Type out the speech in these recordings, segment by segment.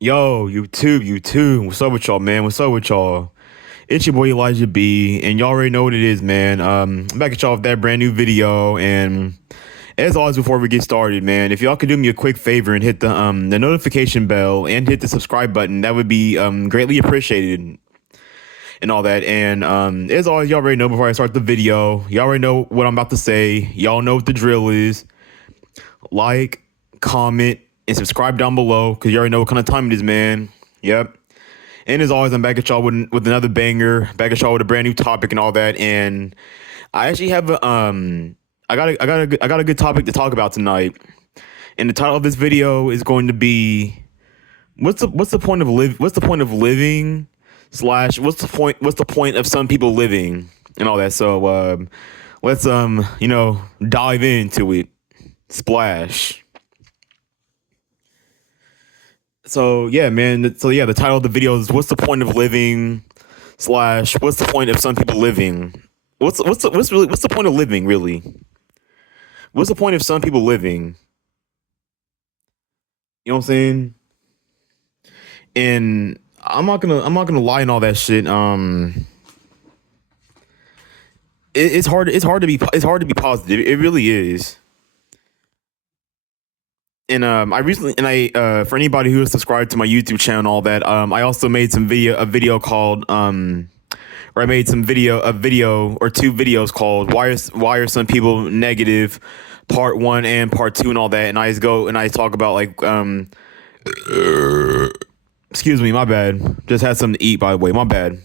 Yo, YouTube, what's up with y'all, man? What's up with y'all? It's your boy Elijah B, and y'all already know what it is, man. I'm back at y'all with that brand new video, and as always, before we get started, man, if y'all could do me a quick favor and hit the notification bell and hit the subscribe button, that would be greatly appreciated and all that. And as always, y'all already know before I start the video, y'all already know what I'm about to say. Y'all know what the drill is. Like, comment, and subscribe down below because you already know what kind of time it is, man. Yep. And as always, I'm back at y'all with another banger, back at y'all with a brand new topic and all that. And I actually have I got a good topic to talk about tonight. And the title of this video is going to be what's the point of living slash what's the point of some people living and all that. So let's dive into it. Splash. So yeah, man. So yeah, the title of the video is "What's the point of living?" slash "What's the point of some people living?" What's the point of living really? What's the point of some people living? You know what I'm saying? And I'm not gonna lie and all that shit. It's hard to be positive. It really is. And I recently and I for anybody who is subscribed to my YouTube channel and all that, I also made a video called or I made a video or two videos called why are some people negative, part one and part two and all that. And I just go and I talk about like excuse me, my bad. Just had something to eat, by the way, my bad.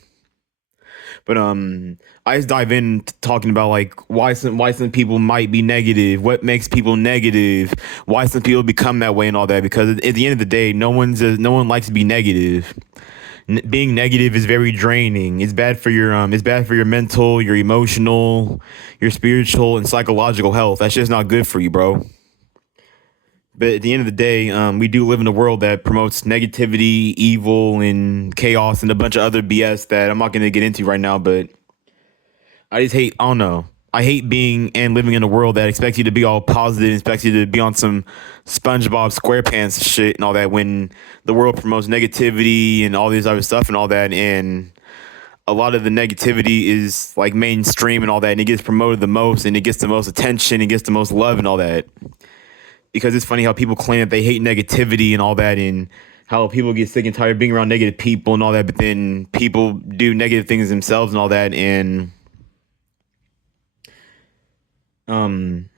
But I just dive in talking about like why some people might be negative, what makes people negative, why some people become that way and all that. Because at the end of the day, no one likes to be negative. Being negative is very draining. It's bad for your mental, your emotional, your spiritual and psychological health. That's just not good for you, bro. But at the end of the day, we do live in a world that promotes negativity, evil, and chaos, and a bunch of other BS that I'm not going to get into right now. But I don't know. I hate being and living in a world that expects you to be all positive, expects you to be on some SpongeBob SquarePants shit and all that when the world promotes negativity and all this other stuff and all that. And a lot of the negativity is like mainstream and all that. And it gets promoted the most and it gets the most attention, it gets the most love and all that. Because it's funny how people claim that they hate negativity and all that, and how people get sick and tired of being around negative people and all that, but then people do negative things themselves and all that, and um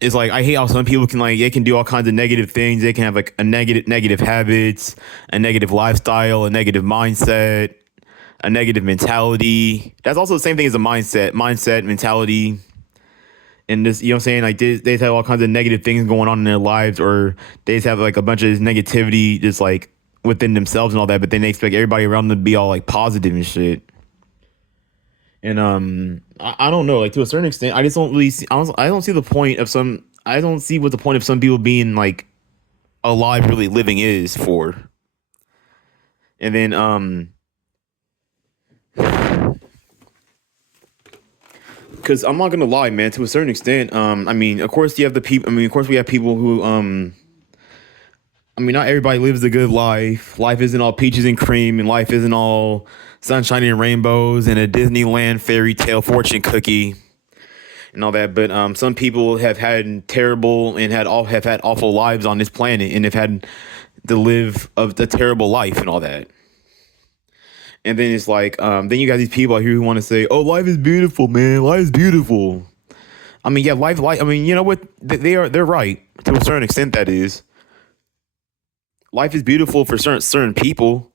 it's like I hate how some people can like they can do all kinds of negative things. They can have like a negative habits, a negative lifestyle, a negative mindset, a negative mentality. That's also the same thing as a mindset, mentality. And this, you know what I'm saying? Like they just have all kinds of negative things going on in their lives, or they just have like a bunch of negativity just like within themselves and all that, but then they expect everybody around them to be all like positive and shit. And I don't know, like to a certain extent, I just don't really see I don't see the point of some I don't see what the point of some people being like alive really living is for. And then because I'm not gonna lie, man, to a certain extent, I mean, of course you have the people. I mean, of course we have people who, I mean, not everybody lives a good life. Life isn't all peaches and cream, and life isn't all sunshine and rainbows and a Disneyland fairy tale fortune cookie and all that. But some people have had terrible and have had awful lives on this planet, and have had to live a terrible life and all that. And then it's like, then you got these people out here who want to say, "Oh, life is beautiful, man. Life is beautiful." I mean, yeah, life. I mean, you know what? They're right to a certain extent. That is, life is beautiful for certain people.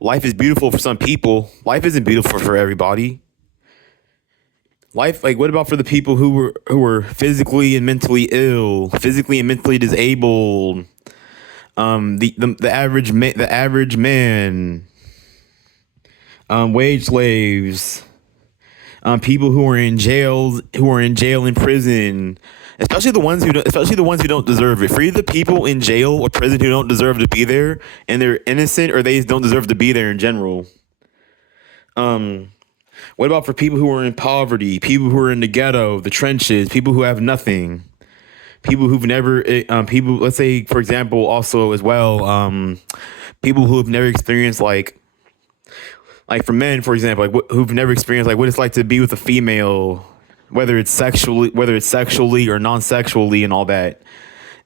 Life is beautiful for some people. Life isn't beautiful for everybody. Life, like, what about for the people who were physically and mentally ill, physically and mentally disabled? The average man, wage slaves, people who are in jail and prison, especially the ones who don't deserve it. Free the people in jail or prison who don't deserve to be there, and they're innocent or they don't deserve to be there in general. Um, what about for people who are in poverty, people who are in the ghetto, the trenches, people who have nothing, people who've never, people, let's say, for example, also as well, people who have never experienced like for men, for example, like who've never experienced like what it's like to be with a female, whether it's sexually or non-sexually and all that.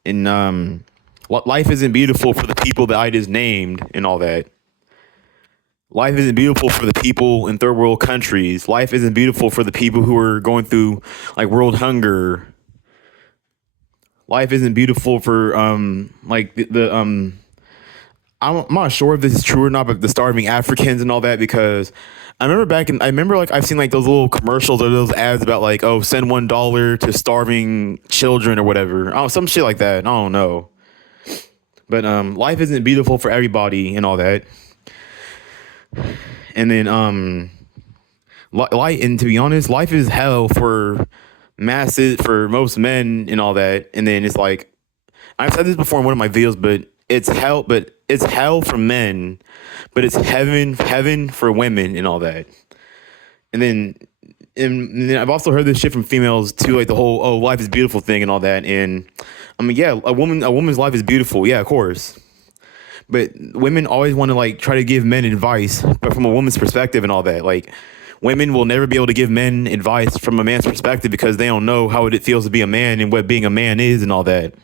And life isn't beautiful for the people that I just named and all that. Life isn't beautiful for the people in third world countries. Life isn't beautiful for the people who are going through like world hunger. Life isn't beautiful for like the I'm not sure if this is true or not, but the starving Africans and all that, because I remember like I've seen like those little commercials or those ads about like, oh, send $1 to starving children or whatever. Oh, some shit like that. I don't know. But life isn't beautiful for everybody and all that. And then and to be honest, life is hell for most men and all that. And then it's like, I've said this before in one of my videos, but it's hell for men, but it's heaven for women and all that. And then I've also heard this shit from females too, like the whole, oh, life is beautiful thing and all that. And I mean, yeah, a woman's life is beautiful, yeah, of course. But women always want to like try to give men advice, but from a woman's perspective and all that. Like, women will never be able to give men advice from a man's perspective because they don't know how it feels to be a man and what being a man is and all that.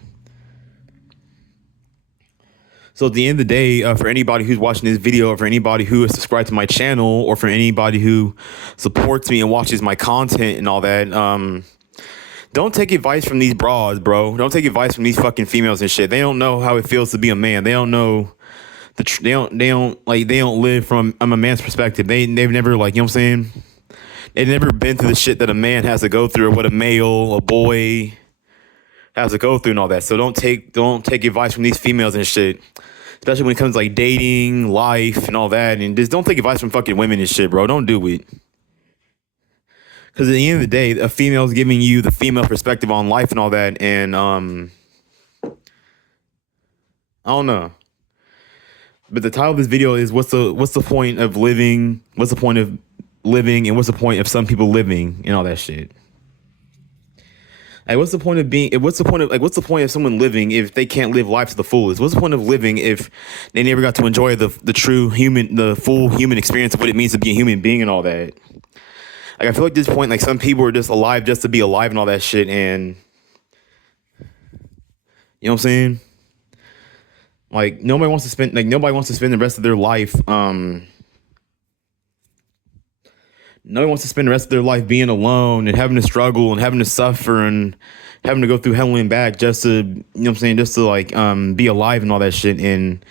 So at the end of the day, for anybody who's watching this video, or for anybody who is subscribed to my channel, or for anybody who supports me and watches my content and all that, don't take advice from these broads, bro. Don't take advice from these fucking females and shit. They don't know how it feels to be a man. They don't know they don't live from a man's perspective. They've never, like, you know what I'm saying? They've never been through the shit that a man has to go through, or what a boy has to go through and all that. So don't take advice from these females and shit. Especially when it comes to like dating, life, and all that. And just don't take advice from fucking women and shit, bro. Don't do it. Because at the end of the day, a female's giving you the female perspective on life and all that. And I don't know. But the title of this video is what's the point of living? What's the point of living? And what's the point of some people living and all that shit? Like, what's the point of someone living if they can't live life to the fullest? What's the point of living if they never got to enjoy the full human experience of what it means to be a human being and all that? Like, I feel like at this point, like, some people are just alive just to be alive and all that shit, and you know what I'm saying? Like, nobody wants to spend the rest of their life Nobody wants to spend the rest of their life being alone and having to struggle and having to suffer and having to go through hell and back just to, you know what I'm saying, just to like be alive and all that shit. And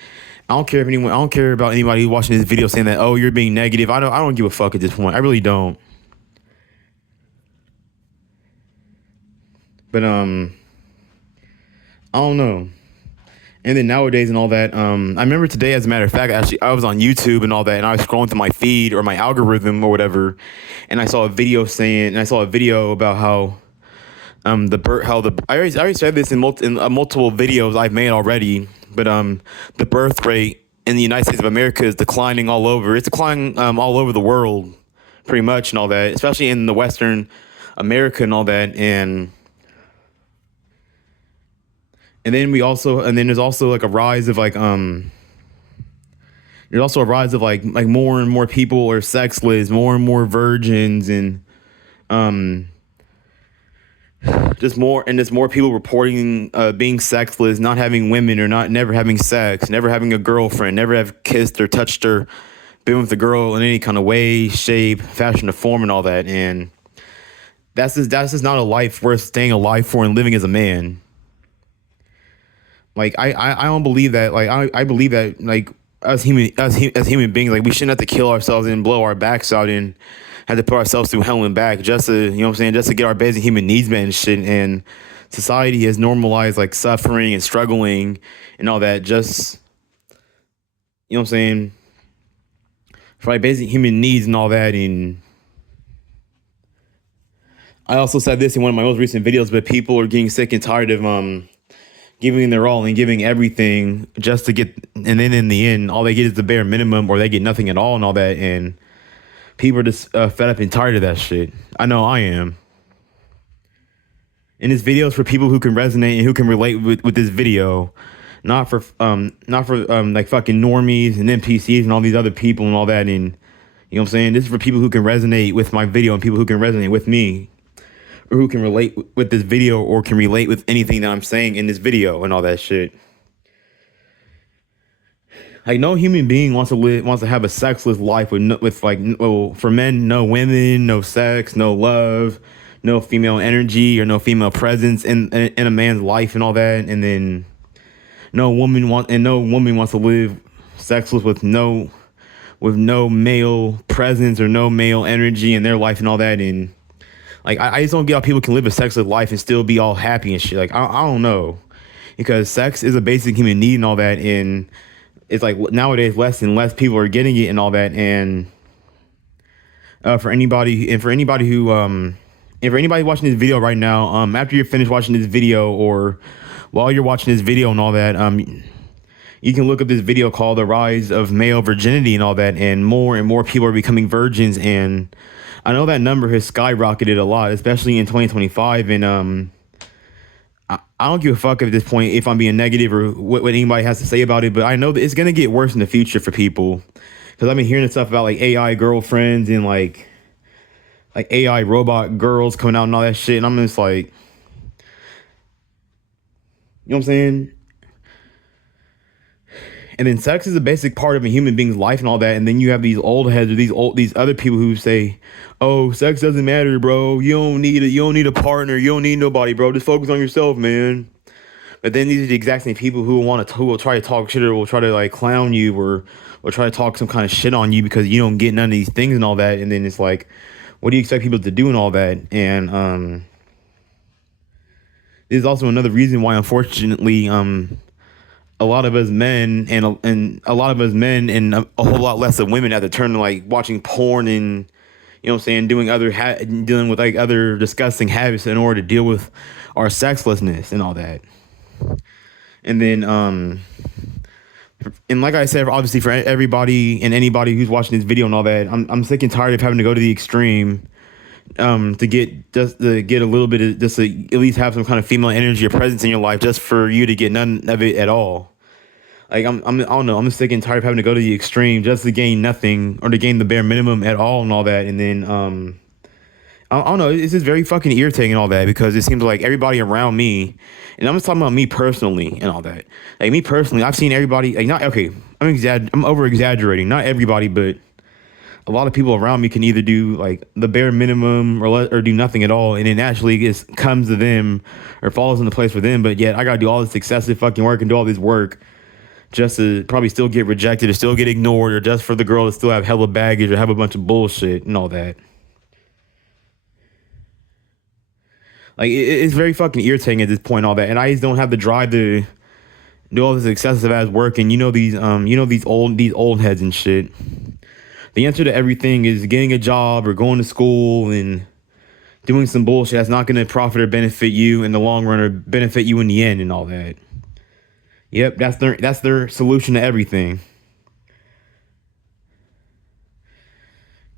I don't care about anybody who's watching this video saying that, oh, you're being negative. I don't give a fuck at this point. I really don't. But I don't know. And then nowadays and all that, I remember today, as a matter of fact, actually, I was on YouTube and all that, and I was scrolling through my feed or my algorithm or whatever, and I saw a video about how I already said this in multiple videos I've made already, but the birth rate in the United States of America is declining all over. It's declining all over the world, pretty much, and all that, especially in the Western America and all that, and then there's also like a rise of like more and more people are sexless, more and more virgins, and just more people reporting being sexless, not having women, or never having sex, never having a girlfriend, never have kissed or touched or been with a girl in any kind of way, shape, fashion, or form, and all that. And that's just not a life worth staying alive for and living as a man. Like, I don't believe that. Like, I believe that, like, as human beings, like, we shouldn't have to kill ourselves and blow our backs out and have to put ourselves through hell and back just to, you know what I'm saying, just to get our basic human needs met and shit. And society has normalized like suffering and struggling and all that, just, you know what I'm saying, for like basic human needs and all that. And I also said this in one of my most recent videos, but people are getting sick and tired of giving their all and giving everything just to get, and then in the end, all they get is the bare minimum, or they get nothing at all and all that. And people are just fed up and tired of that shit. I know I am. And this video is for people who can resonate and who can relate with this video, not for like fucking normies and NPCs and all these other people and all that. And you know what I'm saying? This is for people who can resonate with my video and people who can resonate with me, or who can relate with this video or can relate with anything that I'm saying in this video and all that shit. Like, no human being wants to have a sexless life for men, no women, no sex, no love, no female energy or no female presence in a man's life and all that. And then no woman wants to live sexless with no male presence or no male energy in their life and all that. And like, I just don't get how people can live a sexless life and still be all happy and shit. Like, I don't know, because sex is a basic human need and all that. And it's like nowadays less and less people are getting it and all that. And for anybody watching this video right now, after you're finished watching this video, or while you're watching this video and all that, you can look up this video called "The Rise of Male Virginity" and all that. And more people are becoming virgins, and I know that number has skyrocketed a lot, especially in 2025. And I don't give a fuck at this point if I'm being negative or what anybody has to say about it, but I know that it's gonna get worse in the future for people, because I've been hearing stuff about like AI girlfriends and like AI robot girls coming out and all that shit, and I'm just like, you know what I'm saying? And then sex is a basic part of a human being's life and all that. And then you have these old heads or these other people who say, "Oh, sex doesn't matter, bro. You don't need a partner. You don't need nobody, bro. Just focus on yourself, man." But then these are the exact same people who will try to talk shit, or will try to like clown you, or try to talk some kind of shit on you because you don't get none of these things and all that. And then it's like, what do you expect people to do and all that? And this is also another reason why, unfortunately, a lot of us men and a whole lot less of women have to turn to like watching porn and, you know what I'm saying, dealing with like other disgusting habits in order to deal with our sexlessness and all that. And then and like I said, obviously for everybody and anybody who's watching this video and all that, I'm sick and tired of having to go to the extreme to get a little bit of, just to at least have some kind of female energy or presence in your life, just for you to get none of it at all. Like, I don't know, I'm sick and tired of having to go to the extreme just to gain nothing, or to gain the bare minimum at all and all that. And then I don't know, it's just very fucking irritating and all that, because it seems like everybody around me, and I'm just talking about me personally and all that. Like, me personally, I've seen everybody, like, I'm over exaggerating, not everybody, but a lot of people around me can either do like the bare minimum or do nothing at all, and it naturally just comes to them or falls into place for them. But yet I gotta do all this excessive fucking work and do all this work just to probably still get rejected or still get ignored, or just for the girl to still have hella baggage or have a bunch of bullshit and all that. Like, it's very fucking irritating at this point, all that. And I just don't have the drive to do all this excessive ass work. And these old heads and shit, the answer to everything is getting a job or going to school and doing some bullshit that's not going to profit or benefit you in the long run, or benefit you in the end and all that. Yep, that's their solution to everything.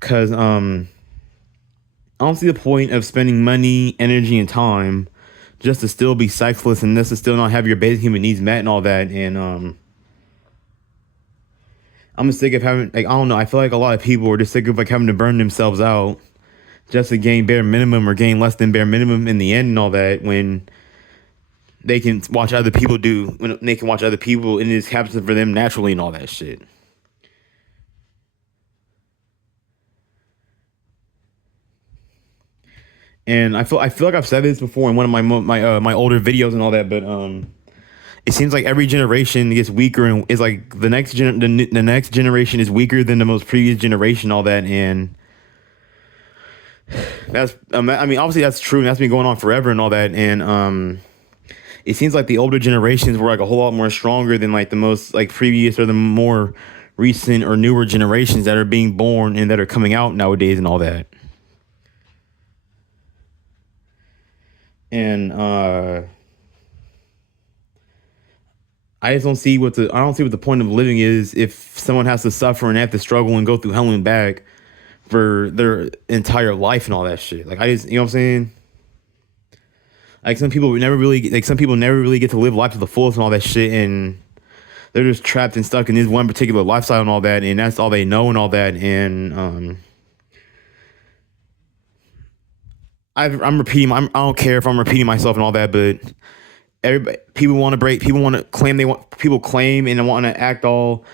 Cause I don't see the point of spending money, energy, and time just to still be sexless and just to still not have your basic human needs met and all that. And I'm sick of having, like, I don't know, I feel like a lot of people are just sick of like having to burn themselves out just to gain bare minimum or gain less than bare minimum in the end and all that, when they can watch other people and it just happens for them naturally and all that shit. And I feel like I've said this before in one of my older videos and all that, but it seems like every generation gets weaker, and is like the next generation is weaker than the most previous generation, all that. And that's I mean, obviously that's true, and that's been going on forever and all that. And it seems like the older generations were like a whole lot more stronger than like the most like previous or the more recent or newer generations that are being born and that are coming out nowadays and all that. And I don't see what the point of living is if someone has to suffer and have to struggle and go through hell and back for their entire life and all that shit. Like, you know what I'm saying? Like some people never really get to live life to the fullest and all that shit, and they're just trapped and stuck in this one particular lifestyle and all that, and that's all they know and all that. And I'm repeating. I don't care if I'm repeating myself and all that, but everybody, people want to break. People want to claim they want. People claim and want to act all.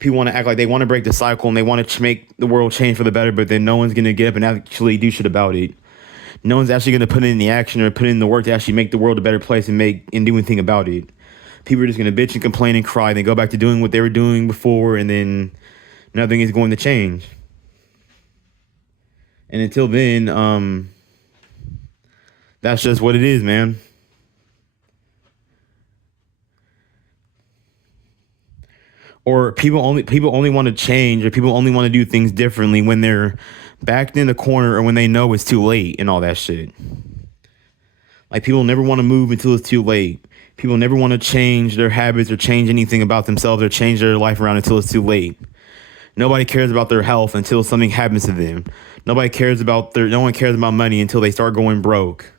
People want to act like they want to break the cycle and they want to make the world change for the better, but then no one's gonna get up and actually do shit about it. No one's actually gonna put in the action or put in the work to actually make the world a better place and do anything about it. People are just gonna bitch and complain and cry. And they go back to doing what they were doing before, and then nothing is going to change. And until then, that's just what it is, man. Or people only want to change, or people only want to do things differently when they're backed in the corner or when they know it's too late and all that shit. Like, people never want to move until it's too late. People never want to change their habits or change anything about themselves or change their life around until it's too late. Nobody cares about their health until something happens to them. No one cares about money until they start going broke.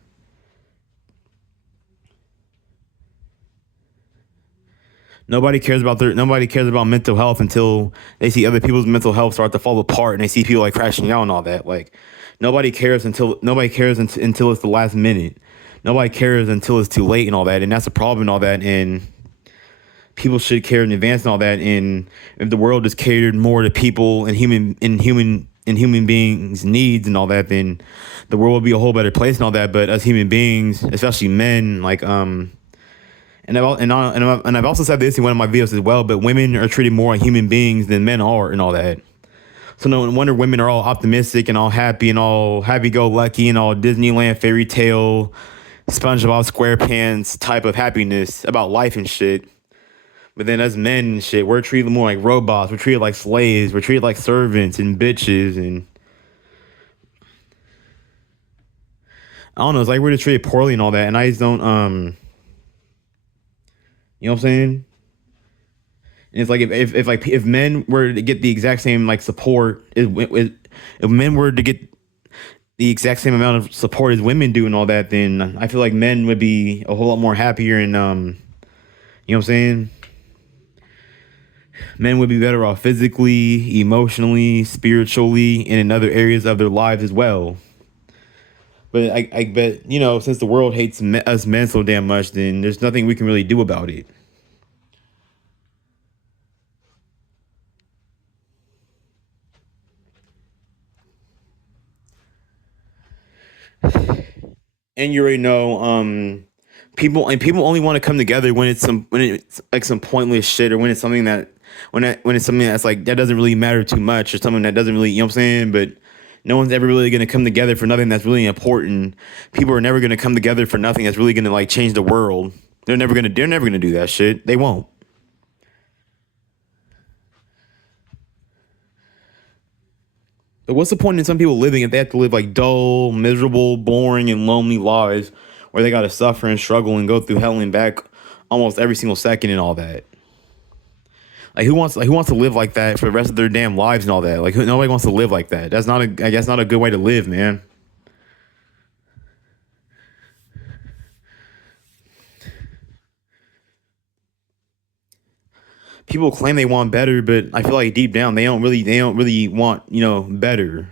Nobody cares about mental health until they see other people's mental health start to fall apart and they see people like crashing out and all that. Like, nobody cares until it's the last minute. Nobody cares until it's too late and all that. And that's a problem and all that. And people should care in advance and all that. And if the world is catered more to people and human beings' needs and all that, then the world will be a whole better place and all that. But as human beings, especially men, like and I've also said this in one of my videos as well, but women are treated more like human beings than men are and all that. So no wonder women are all optimistic and all happy and all happy-go-lucky and all Disneyland fairy tale, SpongeBob SquarePants type of happiness about life and shit. But then as men and shit, we're treated more like robots. We're treated like slaves. We're treated like servants and bitches. And I don't know. It's like we're just treated poorly and all that. And I just don't, you know what I'm saying? And it's like if men were to get the exact same like support, if men were to get the exact same amount of support as women do and all that, then I feel like men would be a whole lot more happier and you know what I'm saying? Men would be better off physically, emotionally, spiritually, and in other areas of their lives as well. But I bet, you know, since the world hates us men so damn much, then there's nothing we can really do about it. And you already know, people only want to come together when it's like some pointless shit, or when it's something that when it's something that's like that doesn't really matter too much, or something that doesn't really, you know what I'm saying? But no one's ever really gonna come together for nothing that's really important. People are never gonna come together for nothing that's really gonna like change the world. They're never gonna do that shit. They won't. But what's the point in some people living if they have to live like dull, miserable, boring, and lonely lives where they gotta suffer and struggle and go through hell and back almost every single second and all that? Like, who wants to live like that for the rest of their damn lives and all that? Like, nobody wants to live like that. That's not I guess not a good way to live, man. People claim they want better, but I feel like deep down they don't really want, you know, better.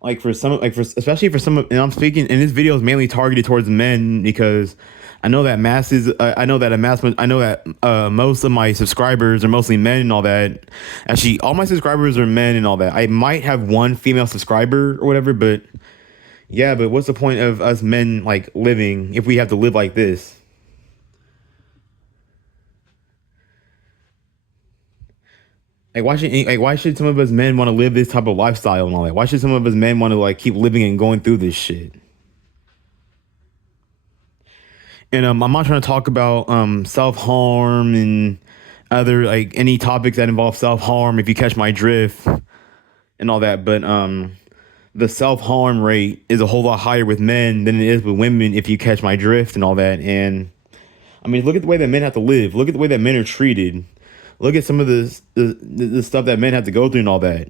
Like for some, like for especially for some, and I'm speaking, and this video is mainly targeted towards men because I know that I know that most of my subscribers are mostly men and all that. Actually, all my subscribers are men and all that. I might have one female subscriber or whatever, but yeah, but what's the point of us men like living if we have to live like this? Why should some of us men want to live this type of lifestyle and all that? Why should some of us men want to like keep living and going through this shit? And I'm not trying to talk about self harm and other like any topics that involve self harm, if you catch my drift and all that. But the self harm rate is a whole lot higher with men than it is with women, if you catch my drift and all that. And I mean, look at the way that men have to live. Look at the way that men are treated. Look at some of the stuff that men have to go through and all that.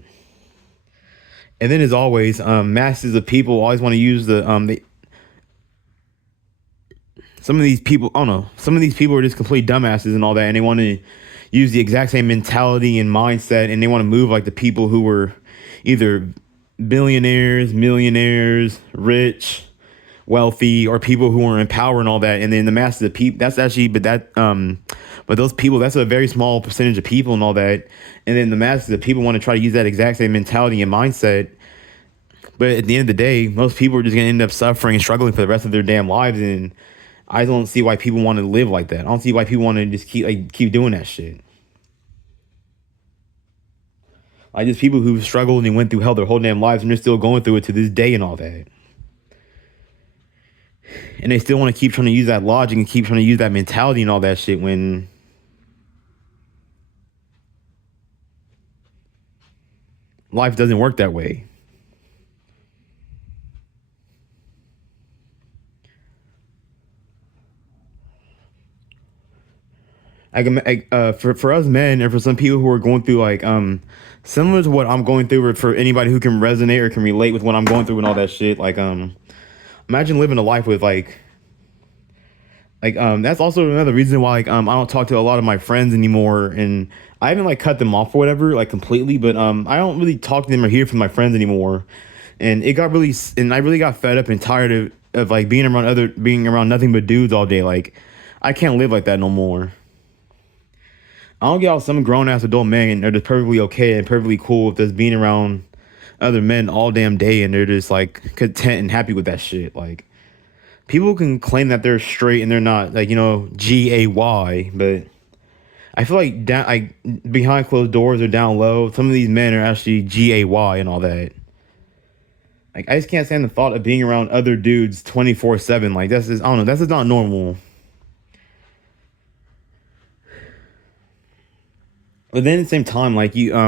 And then, as always, masses of people always want to use some of these people. I don't know. Some of these people are just complete dumbasses and all that, and they want to use the exact same mentality and mindset, and they want to move like the people who were either billionaires, millionaires, rich, wealthy, or people who are in power and all that. And then the masses of people. That's actually, but those people, that's a very small percentage of people and all that. And then the masses of people want to try to use that exact same mentality and mindset. But at the end of the day, most people are just going to end up suffering and struggling for the rest of their damn lives. And I don't see why people want to live like that. I don't see why people want to just keep doing that shit. Like, just people who struggled and went through hell their whole damn lives, and they're still going through it to this day and all that. And they still want to keep trying to use that logic and keep trying to use that mentality and all that shit when life doesn't work that way. For us men, and for some people who are going through similar to what I'm going through, or for anybody who can resonate or can relate with what I'm going through and all that shit, imagine living a life with that's also another reason why I don't talk to a lot of my friends anymore, and I haven't cut them off or whatever completely, but I don't really talk to them or hear from my friends anymore, and I really got fed up and tired of being around nothing but dudes all day. I can't live like that no more. I don't get how some grown ass adult men are just perfectly okay and perfectly cool with just being around other men all damn day, and they're just content and happy with that shit. People can claim that they're straight and they're not, gay, but I feel behind closed doors or down low, some of these men are actually gay and all that. I just can't stand the thought of being around other dudes 24/7. That's just, I don't know, that's just not normal. But then at the same time,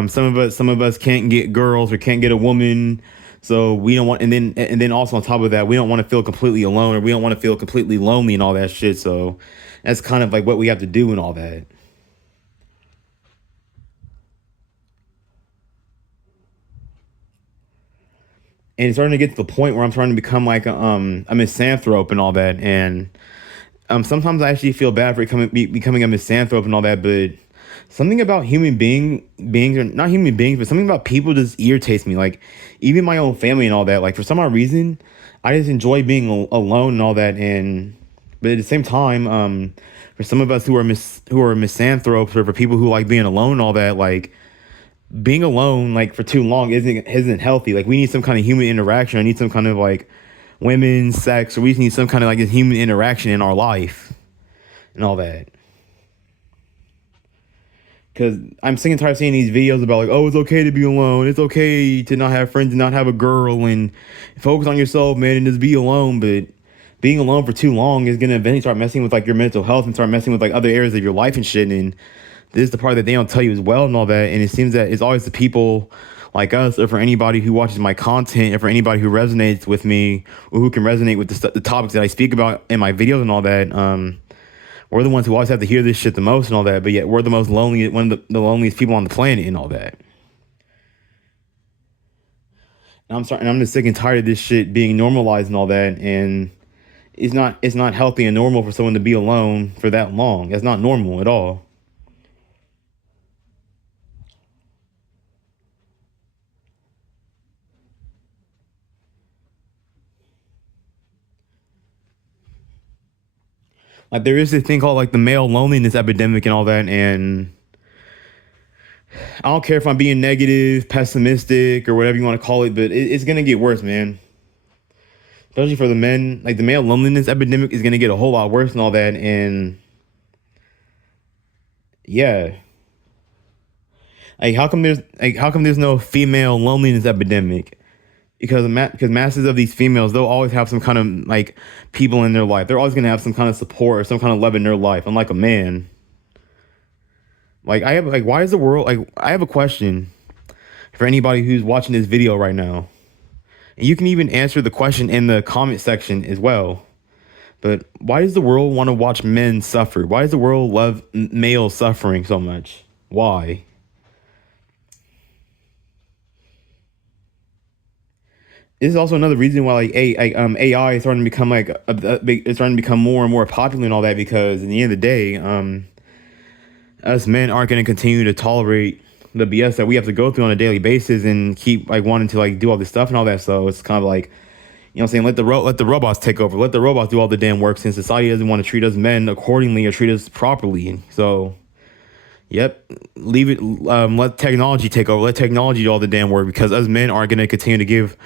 some of us can't get girls or can't get a woman, so we don't want. And then also on top of that, we don't want to feel completely alone, or we don't want to feel completely lonely and all that shit. So that's kind of what we have to do and all that. And it's starting to get to the point where I'm starting to become a misanthrope and all that. And sometimes I actually feel bad for becoming a misanthrope and all that, but something about beings, or not human beings, but something about people just irritates me. Even my own family and all that. For some odd reason, I just enjoy being alone and all that. But at the same time, for some of us who are misanthropes, or for people who like being alone and all that, being alone for too long isn't healthy. We need some kind of human interaction. I need some kind of women's sex, or we just need some kind of human interaction in our life and all that. Because I'm sick and tired of seeing these videos about oh, it's okay to be alone. It's okay to not have friends and not have a girl, and focus on yourself, man, and just be alone. But being alone for too long is gonna eventually start messing with your mental health and start messing with other areas of your life and shit. And this is the part that they don't tell you as well and all that. And it seems that it's always the people like us, or for anybody who watches my content, or for anybody who resonates with me, or who can resonate with the topics that I speak about in my videos and all that. We're the ones who always have to hear this shit the most and all that, but yet we're the most lonely, one of the loneliest people on the planet and all that. And I'm just sick and tired of this shit being normalized and all that. And it's not healthy and normal for someone to be alone for that long. That's not normal at all. There is this thing called the male loneliness epidemic and all that, and I don't care if I'm being negative, pessimistic, or whatever you want to call it, but it's gonna get worse, man. Especially for the men, the male loneliness epidemic is gonna get a whole lot worse and all that, and yeah, how come there's no female loneliness epidemic? Because masses of these females, they'll always have some kind of people in their life. They're always gonna have some kind of support or some kind of love in their life. Unlike a man. I have why is the world I have a question for anybody who's watching this video right now. And you can even answer the question in the comment section as well. But why does the world want to watch men suffer? Why does the world love male suffering so much? Why? This is also another reason why like AI is starting to become like it's starting to become more and more popular and all that, because in the end of the day, us men aren't going to continue to tolerate the BS that we have to go through on a daily basis and keep like wanting to like do all this stuff and all that. So it's kind of like, you know what I'm saying, let the robots take over, let the robots do all the damn work, since society doesn't want to treat us men accordingly or treat us properly. So yep, leave it. Let technology take over. Let technology do all the damn work, because us men aren't going to continue to give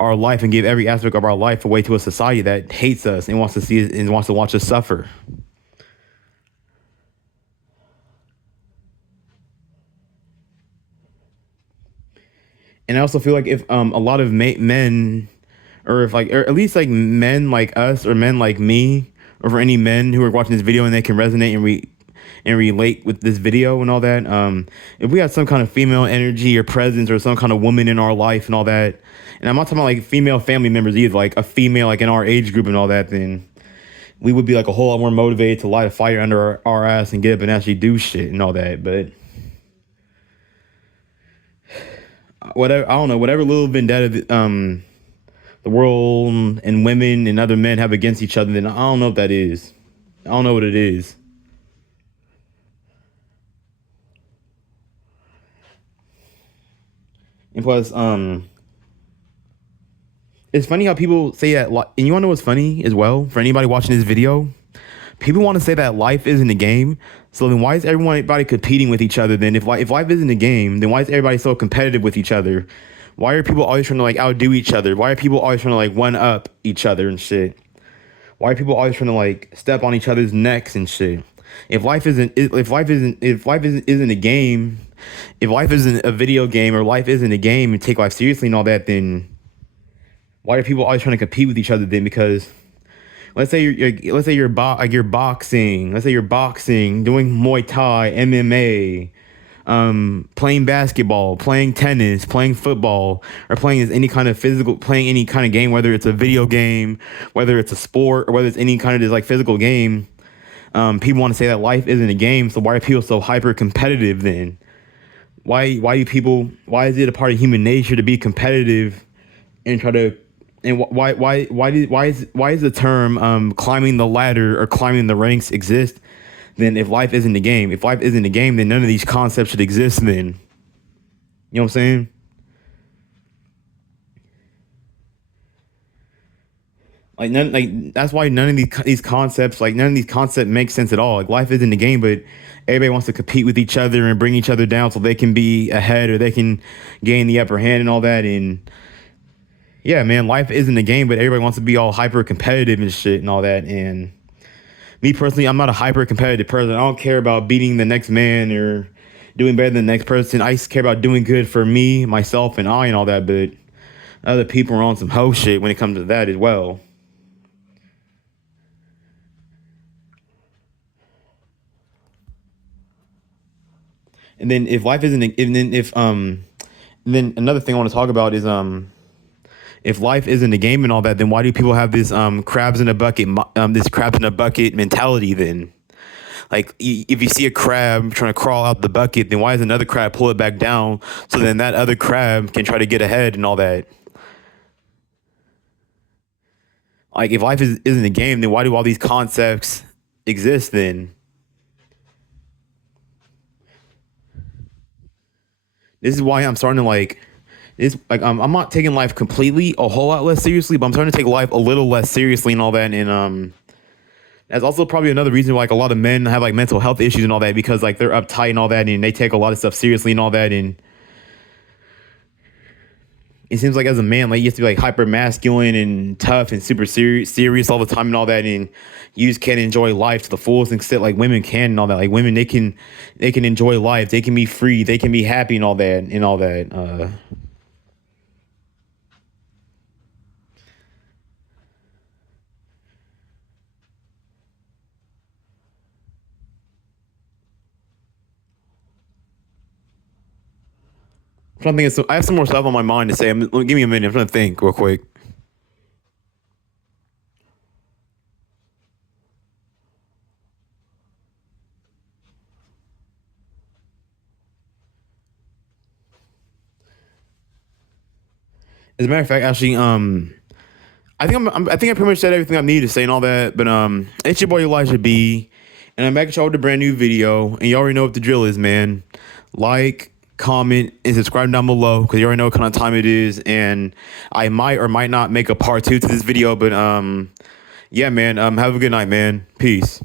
our life and give every aspect of our life away to a society that hates us and wants to see and wants to watch us suffer. And I also feel like if a lot of men, or if like, or at least like men like us or men like me, or for any men who are watching this video and they can resonate and relate with this video and all that, if we had some kind of female energy or presence or some kind of woman in our life and all that, and I'm not talking about like female family members either, like a female like in our age group and all that, then we would be like a whole lot more motivated to light a fire under our ass and get up and actually do shit and all that. But whatever, I don't know, whatever little vendetta the world and women and other men have against each other, then I don't know what that is. I don't know what it is. And plus, it's funny how people say that. And you want to know what's funny as well? For anybody watching this video, people want to say that life isn't a game. So then why is everybody competing with each other? Then if life isn't a game, then why is everybody so competitive with each other? Why are people always trying to like outdo each other? Why are people always trying to like one up each other and shit? Why are people always trying to like step on each other's necks and shit? If life isn't a game, if life isn't a video game, or life isn't a game and take life seriously and all that, then why are people always trying to compete with each other then? Because let's say you're boxing, let's say you're boxing, doing Muay Thai, MMA, playing basketball, playing tennis, playing football, or playing any kind of game, whether it's a video game, whether it's a sport, or whether it's any kind of just like physical game. People want to say that life isn't a game, so why are people so hyper competitive then? Why is it a part of human nature to be competitive and try to, and why is the term climbing the ladder or climbing the ranks exist? Then if life isn't a game, then none of these concepts should exist then. You know what I'm saying? That's why none of these concepts, like none of these concepts make sense at all. Like life isn't a game, but everybody wants to compete with each other and bring each other down so they can be ahead or they can gain the upper hand and all that. And yeah, man, life isn't a game, but everybody wants to be all hyper competitive and shit and all that. And me personally, I'm not a hyper competitive person. I don't care about beating the next man or doing better than the next person. I just care about doing good for me, myself, and I and all that. But other people are on some hoe shit when it comes to that as well. And then if life isn't, and then if and then another thing I want to talk about is if life isn't a game and all that, then why do people have this crabs in a bucket mentality then? Like if you see a crab trying to crawl out the bucket, then why does another crab pull it back down so then that other crab can try to get ahead and all that? Like if isn't a game, then why do all these concepts exist then? This is why I'm starting to like it's like I'm not taking life completely a whole lot less seriously, but I'm starting to take life a little less seriously and all that. And that's also probably another reason why like a lot of men have like mental health issues and all that, because like they're uptight and all that and they take a lot of stuff seriously and all that. And it seems like as a man, like you have to be like hyper masculine and tough and super serious all the time and all that, and you just can't enjoy life to the fullest extent like women can and all that. Like women, they can enjoy life, they can be free, they can be happy and all that and all that. I'm trying to think of I have some more stuff on my mind to say. Give me a minute. I'm trying to think real quick. As a matter of fact, actually, I think I think I pretty much said everything I needed to say and all that. But it's your boy Elijah B, and I'm back at y'all with a brand new video. And you already know what the drill is, man. Like, comment, and subscribe down below because you already know what kind of time it is. And I might or might not make a part 2 to this video. But yeah, man. Have a good night, man. Peace.